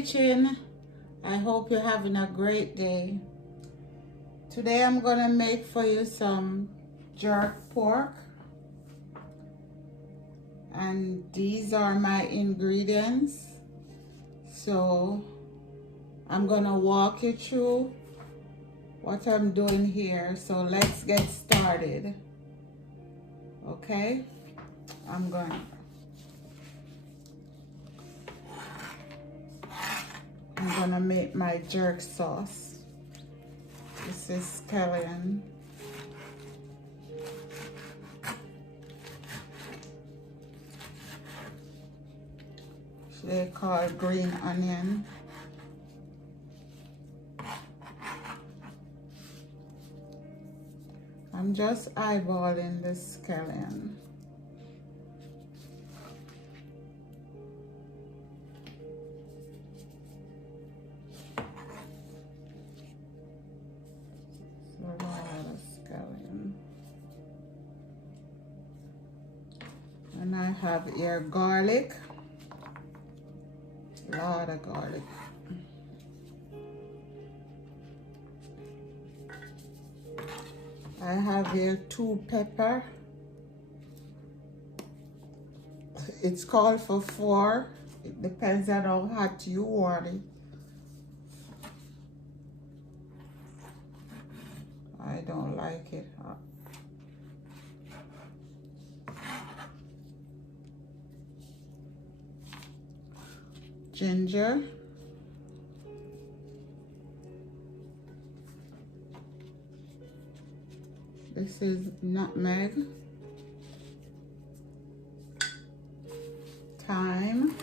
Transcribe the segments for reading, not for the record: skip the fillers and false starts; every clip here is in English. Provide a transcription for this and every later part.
kitchen. I hope you're having a great day. Today I'm gonna make for you some jerk pork, and these are my ingredients. So I'm gonna walk you through what I'm doing here. So let's get started. Okay, I'm gonna make my jerk sauce. This is scallion. They call green onion. I'm just eyeballing the scallion. A lot of scallion. And I have here garlic. A lot of garlic. I have here 2 pepper. It's called for 4. It depends on how hot you want it. I don't like it hot. Ginger. This is nutmeg. Thyme.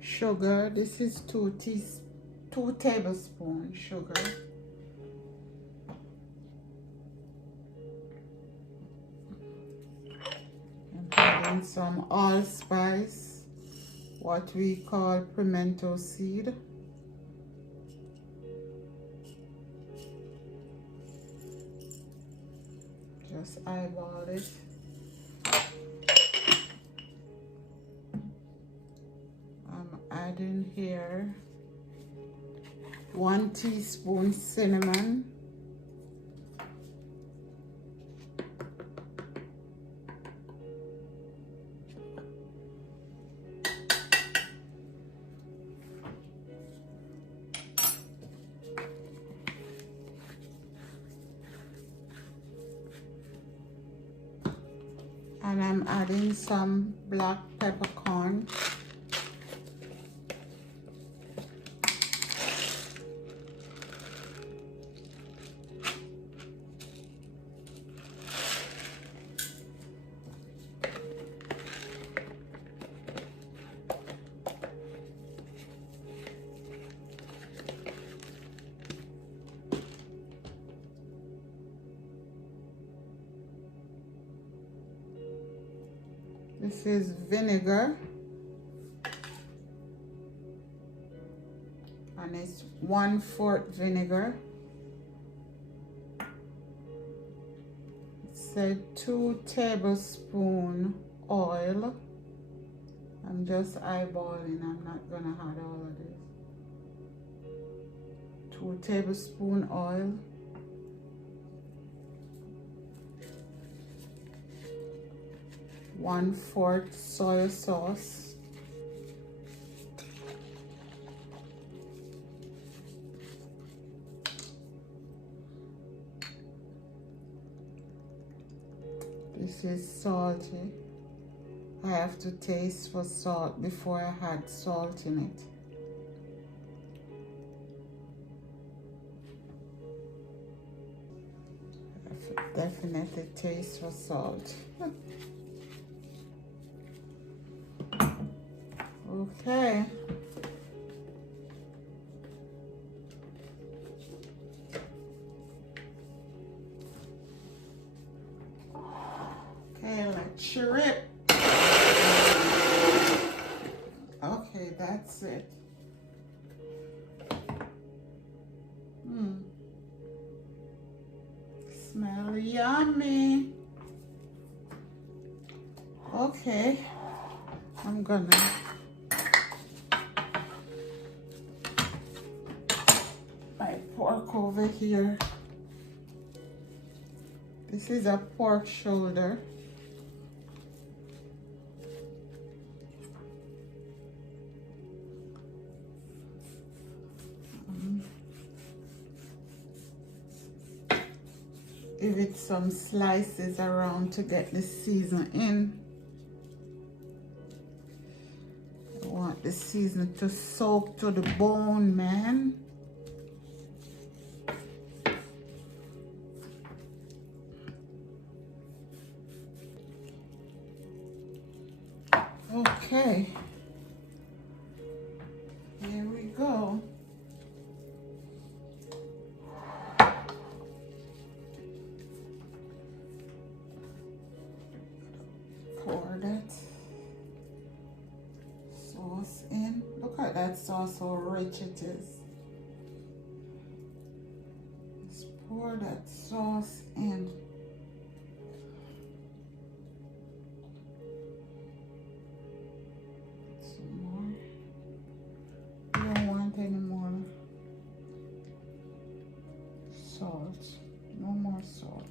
Sugar. This is 2 tablespoons sugar. And some allspice, what we call pimento seed. Just eyeball it. I'm adding here 1 teaspoon cinnamon. And I'm adding some black peppercorn. This is vinegar, and it's 1/4 vinegar. It said 2 tablespoons oil. I'm just eyeballing. I'm not gonna add all of this. 2 tablespoons oil. 1/4 soy sauce. This is salty. I have to taste for salt before I had salt in it. Definitely taste for salt. Okay. Okay, let's rip. Okay, that's it. Yummy. Okay, I'm gonna my pork over here. This is a pork shoulder. Give it some slices around to get the season in. I want the season to soak to the bone, man. Okay, here we go. Pour that sauce in. Look at that sauce, how rich it is. Just pour that sauce in. Some more. You don't want any more salt. No more salt.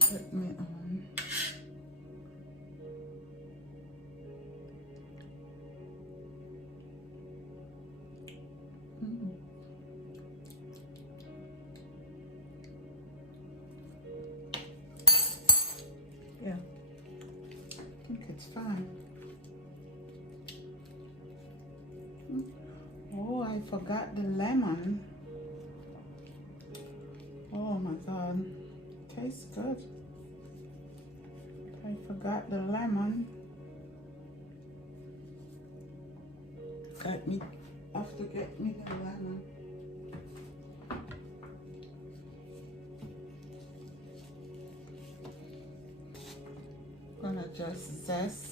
Put me on. Yeah, I think it's fine. Oh, I forgot the lemon. Oh my God, tastes good. I forgot the lemon. Have to get me the lemon. Gonna just zest.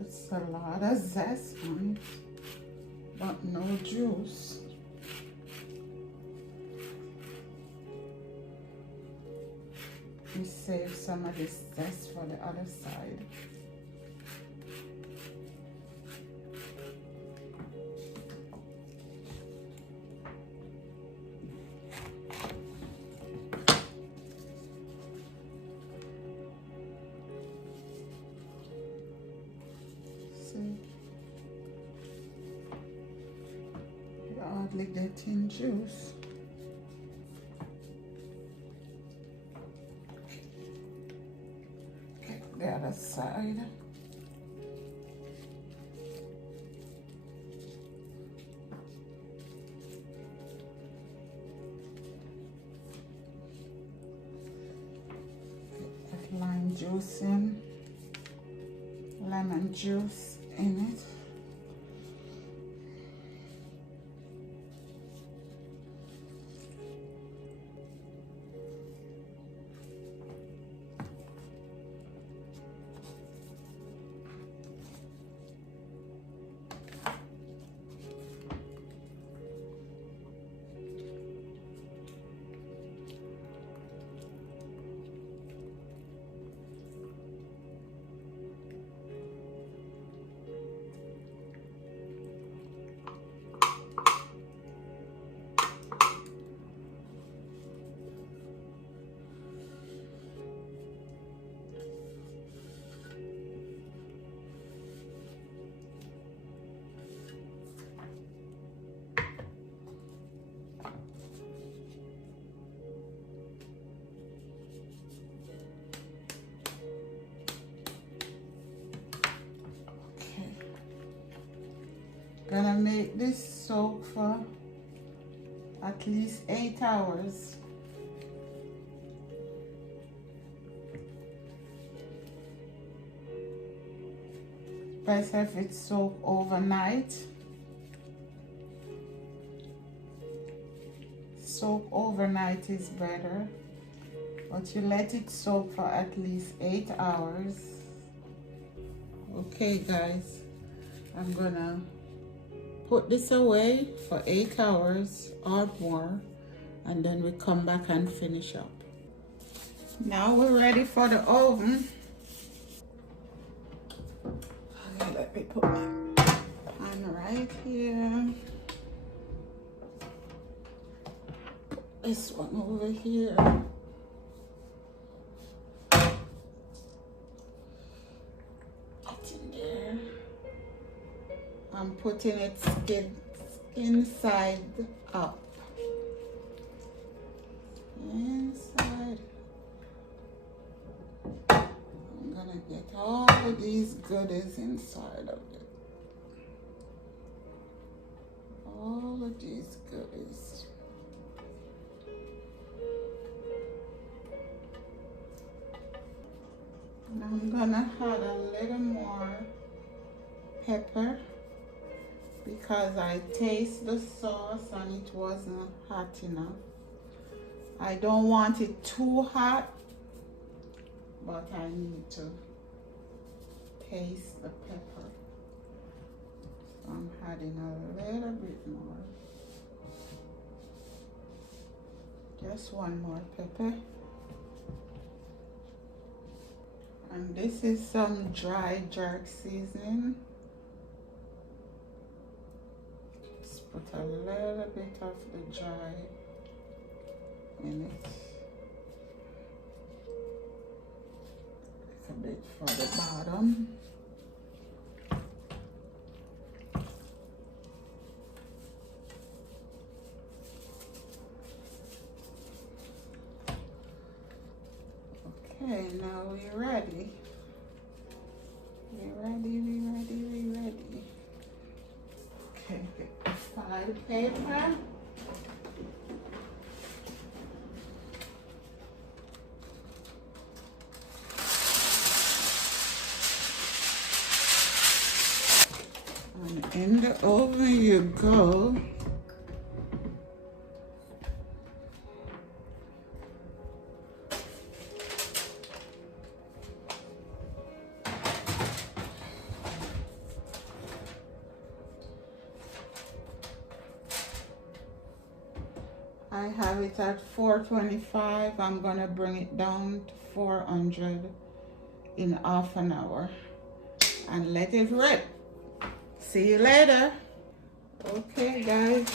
It's a lot of zest on it, but no juice. We save some of this zest for the other side. Hardly getting juice. Get the other side. Get that lime juice in, lemon juice in it. Gonna make this soak for at least 8 hours. Best if it's soaked overnight. Soak overnight is better, but you let it soak for at least 8 hours. Okay guys, I'm gonna put this away for 8 hours or more, and then we come back and finish up. Now we're ready for the oven. Okay, let me put my pan right here. This one over here. Get in there. I'm putting it inside up. Inside. I'm gonna get all of these goodies inside of it. All of these goodies. And I'm gonna add a little more pepper because I taste the sauce and it wasn't hot enough. I don't want it too hot, but I need to taste the pepper. So I'm adding a little bit more. Just one more pepper. And this is some dry jerk seasoning. Just put a little bit of the dry in it. A bit for the bottom. Okay, now we're ready. We're ready. Okay, get the file paper. And in the oven you go. I have it at 425. I'm gonna bring it down to 400 in half an hour and let it rip. See you later. Okay guys.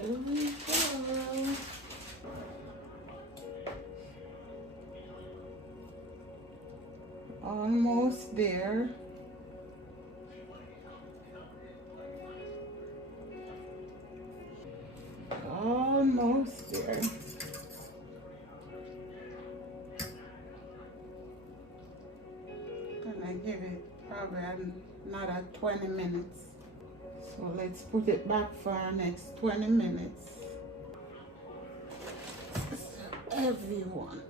Here we go. Almost there. Almost there. Gonna give it probably another 20 minutes. So let's put it back for our next 20 minutes. Everyone.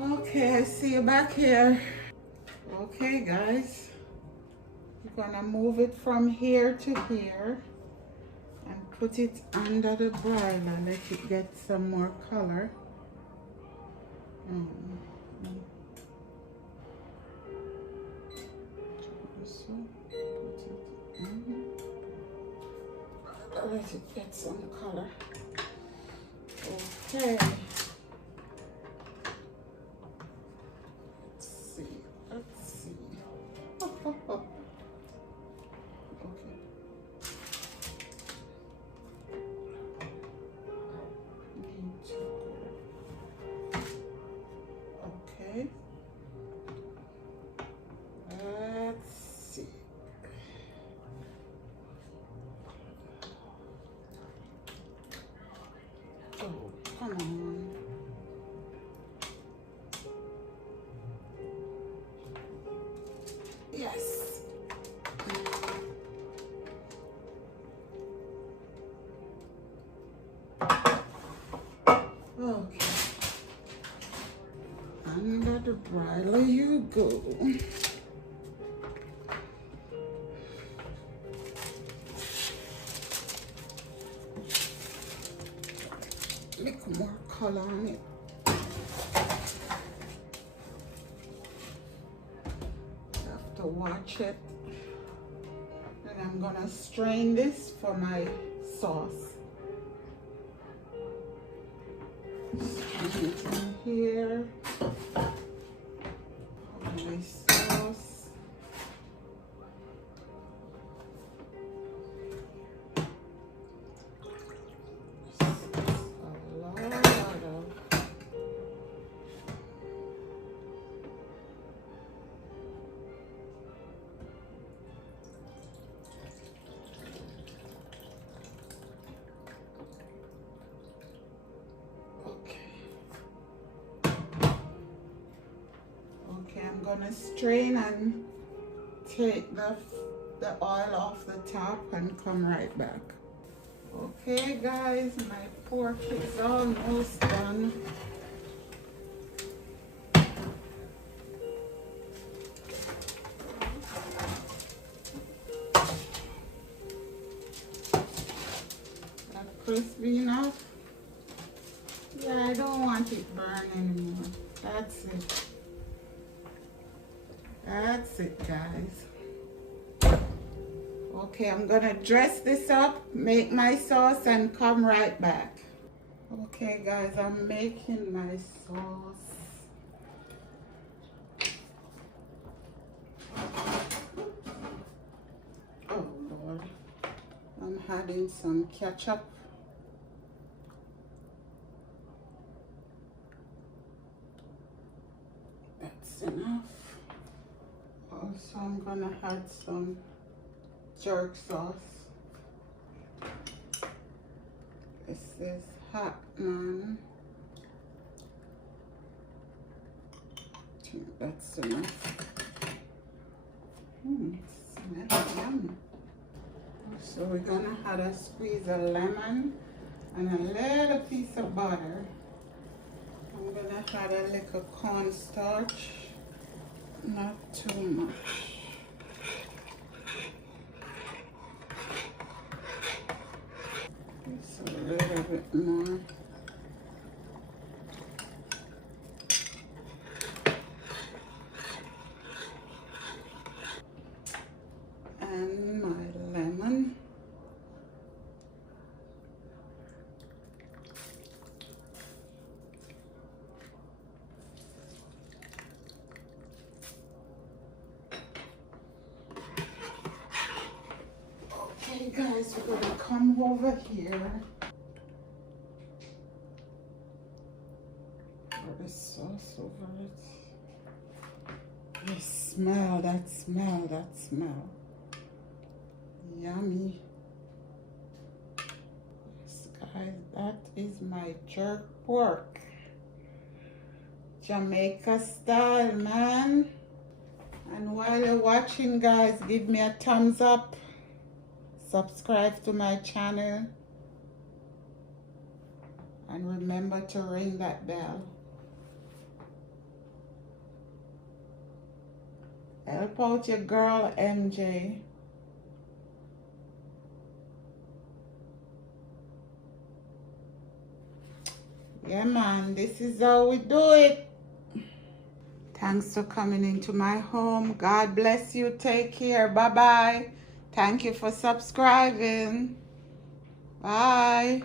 Okay, I see you back here. Okay guys, you're gonna move it from here to here and put it under the broiler, let it get some more color. So put it in. Let it get some color. Okay. Let's see. Okay. Need to go the broiler you go. Make more color on it. Have to watch it. And I'm gonna strain this for my sauce. Strain it in here. My sauce. I'm gonna strain and take the oil off the top and come right back. Okay guys, my pork is almost done. That crispy enough? Yeah, I don't want it burned anymore. That's it. That's it, guys. Okay, I'm gonna dress this up, make my sauce, and come right back. Okay, guys, I'm making my sauce. Oh, Lord. I'm adding some ketchup. That's enough. Also, I'm gonna add some jerk sauce. This is hot, man. I think that's enough. It smells yummy. So we're gonna add a squeeze of lemon and a little piece of butter. I'm gonna add a little cornstarch. Not too much. Just a little bit more. And my lemon. Okay guys, we're gonna come over here. Pour the sauce over it. I smell that smell, that smell. Yummy. Yes guys, that is my jerk pork. Jamaica style, man. And while you're watching guys, give me a thumbs up. Subscribe to my channel and remember to ring that bell. Help out your girl MJ. Yeah man, this is how we do it. Thanks for coming into my home. God bless you. Take care. Bye bye. Thank you for subscribing. Bye.